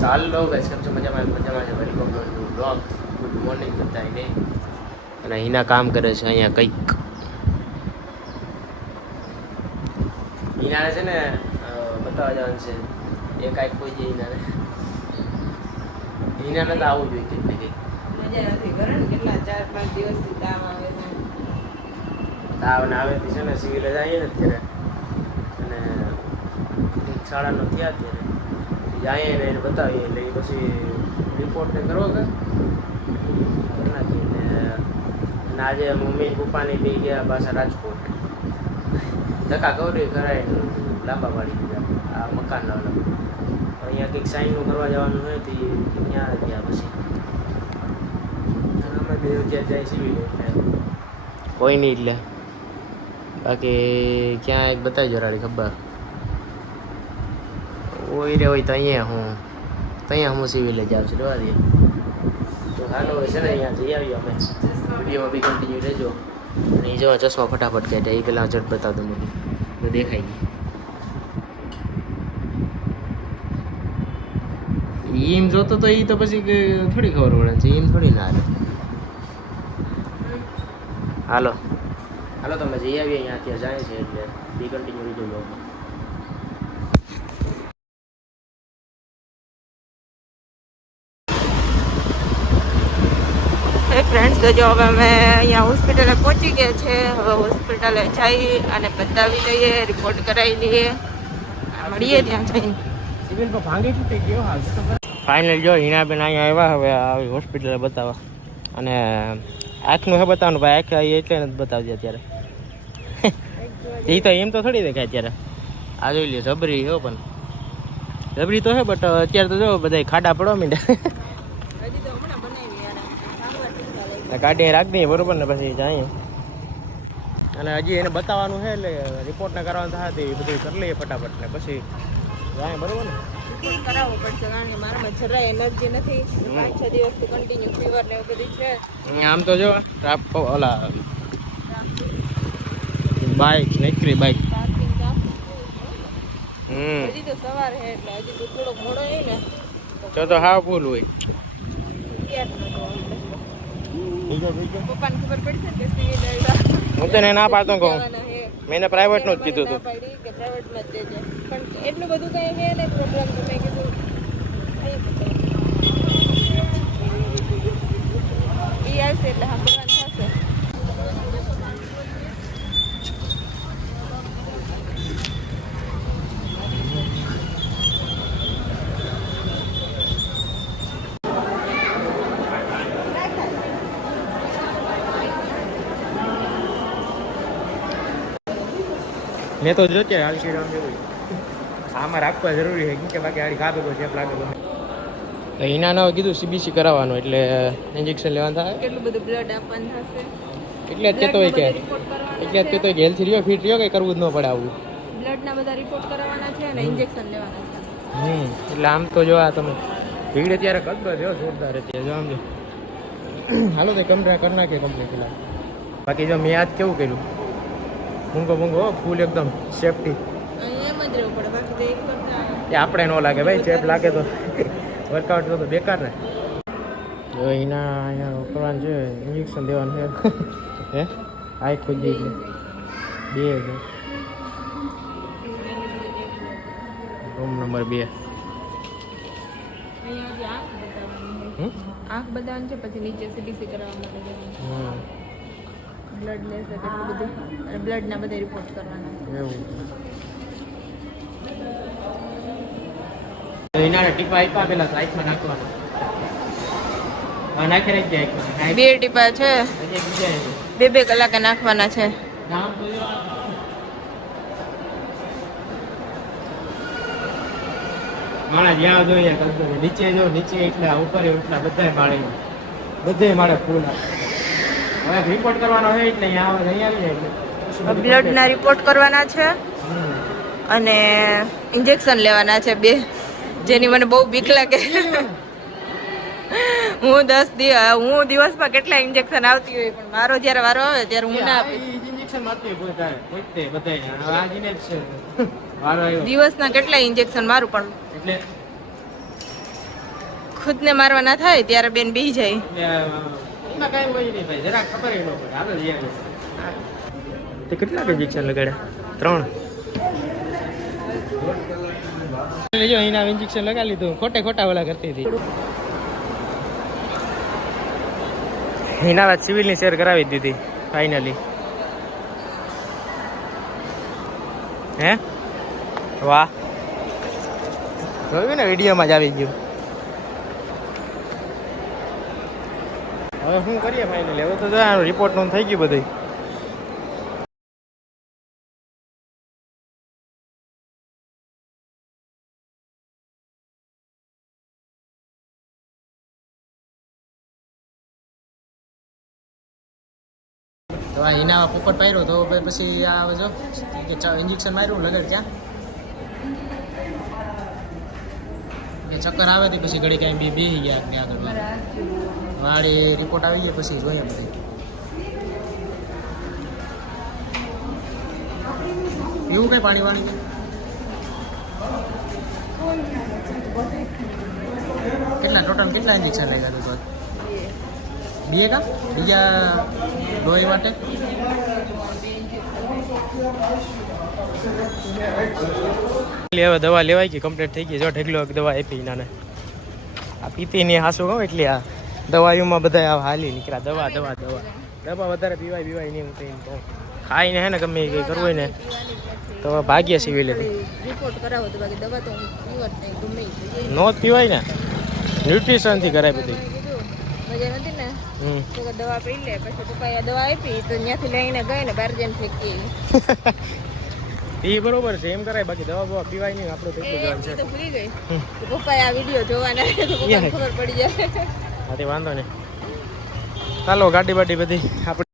ચાલો ગાઈસ કેમ છો મજામાં મજામાં છે. Welcome to new blog. Good morning બધાને અને હિના કામ કરે છે અહીંયા કંઈક. હિનાને છે ને બતાવવા જવાનું છે. એ કાંઈક કોઈ જે હિનાને. હિનાને તો આવવું જોઈએ કેટલી ને કંઈક. મજા નથી કરે ને કેટલા ચાર પાંચ દિવસથી તાવ આવે છે. તાવ ના આવે છે ને સિવિલ જ આવીએ ને અત્યારે. અને એક શાળાનો થયા અત્યારે. જાય ને એને બતાવીએ એટલે એ પછી રિપોર્ટ ને કરવો કે? કરી ને આજે મમ્મી પપ્પાની બી ગયા પાછા રાજકોટ. ધક્કા કવરી કરાય લાંબા પાડી દીધા આ મકાનના ઓલા અહીંયા કંઈક સાઈનનું કરવા જવાનું હોય તો ત્યાં ગયા પછી. અમે બે ત્યાં જાય સિવિલ એટલે. કોઈ નહીં એટલે. બાકી ક્યાં બતાવી રાડી ખબર. ઓય રે હોય તો અહીંયા હું અહીંયા હું સિવિલે જાઉં છું, રવા દે તો હાલો હોય છે ને અહીંયા જઈ આવીએ અમે. વિડીયોમાં બી કન્ટિન્યુ રહેજો. અને એ જોવા ચશ્મા ફટાફટ કાઢે એ પહેલાં ઝટ બતાવ દઉં મને. તો દેખાય ગઈ એમ જોતો તો એ તો પછી થોડી ખબર પડે છે એમ થોડી ના હાલો. હાલો. તમે જઈ આવીએ અહીંયા, ત્યાં જાય છે એટલે બી કન્ટિન્યુ રહેજો. બ્લોગમાં હે ફ્રેન્ડ્સ તો જો હવે અમે અહીંયા હોસ્પિટલે પહોંચી ગયા છે. હવે હોસ્પિટલે જઈ અને બતાવી લઈએ રિપોર્ટ કરાવી લઈએ મળીએ ત્યાં જઈને. ફાઇનલ જો હિનાબેન અહીંયા આવ્યા, હવે આવી હોસ્પિટલે બતાવવા. અને આંખનું હે બતાવવાનું, ભાઈ આંખ એટલે નથી બતાવજે અત્યારે. એ તો એમ તો થોડી દેખાય અત્યારે. આ જોઈ લે જબરી હો પણ. જબરી તો હે બટ અત્યારે તો જો બધા ખાડા પડવા માંડ્યા હજી તો હમણાં બનાવી ગાડી રાખ દઈએ બરોબર ને? પછી જાય અને હજી એને બતાવવાનું છે એટલે રિપોર્ટને કરવાનું થાય તે એ બધું કરી લઈએ ફટાફટ ને પછી જાય બરોબર ને? કરાવવો પડશે કારણ કે મારામાં જરાય એનર્જી નથી. પાંચ છ દિવસથી કન્ટિન્યુ ફીવર ને એવું બધું છે. આમ તો જો ઓલા બાઇક નીકળી બાઇક હમ. હજી તો સવાર છે એટલે હજી તો થોડોક મોડો હોય ને. તો તો હાવ ફૂલ હોય તૈયાર નતો પપ્પાને ખબર પડશે ને કે સિવિલ આવ્યા હું તને ના પાડતો કહું. મેં એને પ્રાઇવેટનું જ કીધું હતું એટલું બધું કઈ છે નહીં પ્રોબ્લેમ તો કીધું એટલે સાંભળવાનું થશે મેં તો જો જેવું આમાં રાખવા જરૂરી છે કેમ કે બાકી આડી કાપે છે લાગે તો એના નામ કીધું સીબીસી કરાવવાનું એટલે ઇન્જેક્શન લેવાનું થાય. કેટલું બધું બ્લડ આપવાનું થશે? એટલે જ કહેતો હોય કે એટલે જ કહેતો હોય કે હેલ્થ રહ્યો ફિટ રહ્યો કે કરવું જ ન પડે આવું? બ્લડના બધા રિપોર્ટ કરાવવાના છે અને ઇન્જેક્શન લેવાના છે. હમ એટલે આમ તો જો આ તમે ભીડ અત્યારે કદો જો જોરદાર અત્યારે જો આમ જો. હાલો તો કમ્પ્લેટ કરી નાખીએ કમ્પ્લીટ પેલા. બાકી જો મેં આજ કેવું કર્યું? મૂંગો મૂંગો ફૂલ એકદમ સેફટી એ આપણે ન લાગે ભાઈ ચેપ લાગે તો. વર્કઆઉટ તો બેકાર ને જો એના અહીંયા કરવાનું છે ઇન્જેક્શન દેવાનું છે. હે? આઈ ખોજી છે. બે રૂમ નંબર બે. આંખ બધાને છે. પછી નીચે સીટીસી કરવા માટે બ્લડ લેશે કેટલું બધું અને બ્લડના બધા રિપોર્ટ કરવાના. એવું. એના ટીપા આપ્યા પેલા સાઈડમાં નાખવાના. નાખી રાખજે બે ટીપા છે. બે બે કલાકે નાખવાના છે. માણસ માણા જ્યાં જોઈએ નીચે જો નીચે એટલા ઉપર એટલા બધાય માળે. બધે માળે ફૂલ આવે. રિપોર્ટ કરવાનો હોય જ નહીં આવે આવી જાય બ્લડના રિપોર્ટ કરવાના છે અને ઇન્જેક્શન લેવાના છે બે જેની મને બહુ બીક લાગે. હું દસ દિવસ હું દિવસમાં કેટલા ઇન્જેક્શન આવતી હોય પણ મારો જ્યારે વારો આવે ત્યારે હું ના દિવસના કેટલા ઇન્જેક્શન મારું પણ એટલે ખુદને મારવાના થાય ત્યારે બેન બી જાય. એમાં કાંઈ હોય નહીં ભાઈ જરા ખબર ન પડે. આગળ જઈએ તે કેટલા ઇન્જેક્શન લગાડ્યા? ત્રણ. લેજો એના ઇન્જેક્શન લગાવી લીધું. ખોટે ખોટા ઓલા કરતી હતી. હિનાલા સિવિલની શેર કરાવી દીધી ફાઇનલી હે? વાહ. જોયું ને વિડીયોમાં જ આવી ગયું. હવે શું કરીએ ફાઇનલી હવે તો જાય રિપોર્ટ નોંધ થઈ ગયું બધી તો આ એના પોપટ પાડ્યો તો પછી આ જો ઇન્જેક્શન માર્યું, લગડ કે ચક્કર આવે તે પછી ઘડી કાંઈ બી બેસી ગયા આગળ. વાળી રિપોર્ટ આવી જાય પછી જોઈએ બધું. એવું કઈ પાણી વાણી કેટલા ટોટલ કેટલા ઇન્જેક્શન લાગ્યા હતું બે કા બીજા લોહી માટે? હવે દવા લેવાય કે કમ્પ્લીટ થઈ ગઈ. જો ઢગલો દવા આપી નાને. આ પીતી ની હાસુ કહું, એટલે આ. દવાઈઓમાં બધા આ હાલી નીકળ્યા. દવા દવા દવા. દવા વધારે પીવાય પીવાય નહીં હું એમ કહું ખાઈને હે ને ગમે એ કંઈ કરવું ને તો ભાગ્ય સિવિલ રિપોર્ટ કરાવો તો બાકી દવા તો પીવર નહીં ગમે નો જ પીવાય ને. ન્યુટ્રિશનથી કરાય બધી. મજા નથી ને? હમ. તો દવા પી લે પછી પપ્પાએ દવા આપી તો ત્યાંથી લઈને ગઈ ને બહાર જઈને ફેંકી એ બરોબર છે એમ કરાય બાકી દવા બવા પીવાય નહીં આપણું તો ભૂલી ગઈ. પપ્પાએ આ વીડિયો જોવાના તો ખબર પડી જાય. હા વાંધો નહીં ચાલો ગાડી બાડી બધી આપણે